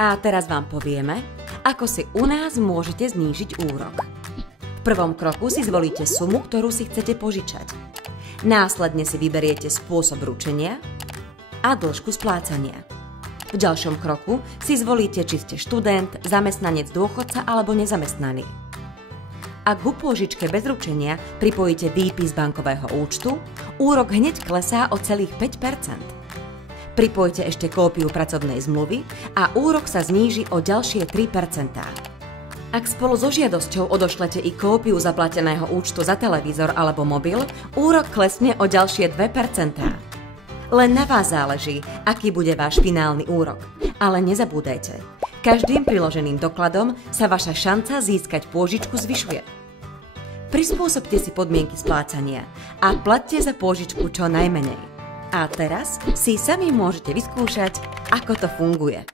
A teraz vám povieme, ako si u nás môžete znížiť úrok. V prvom kroku si zvolíte sumu, ktorú si chcete požičať. Následne si vyberiete spôsob ručenia a dĺžku splácania. V ďalšom kroku si zvolíte, či ste študent, zamestnanec, dôchodca alebo nezamestnaný. Ak ku pôžičke bez ručenia pripojíte výpis bankového účtu, úrok hneď klesá o celých 5%. Pripojte ešte kópiu pracovnej zmluvy a úrok sa zníži o ďalšie 3%. Ak spolu so žiadosťou odošlete i kópiu zaplateného účtu za televízor alebo mobil, úrok klesne o ďalšie 2%. Len na vás záleží, aký bude váš finálny úrok. Ale nezabúdajte, každým priloženým dokladom sa vaša šanca získať pôžičku zvyšuje. Prispôsobte si podmienky splácania a plaťte za pôžičku čo najmenej. A teraz si sami môžete vyskúšať, ako to funguje.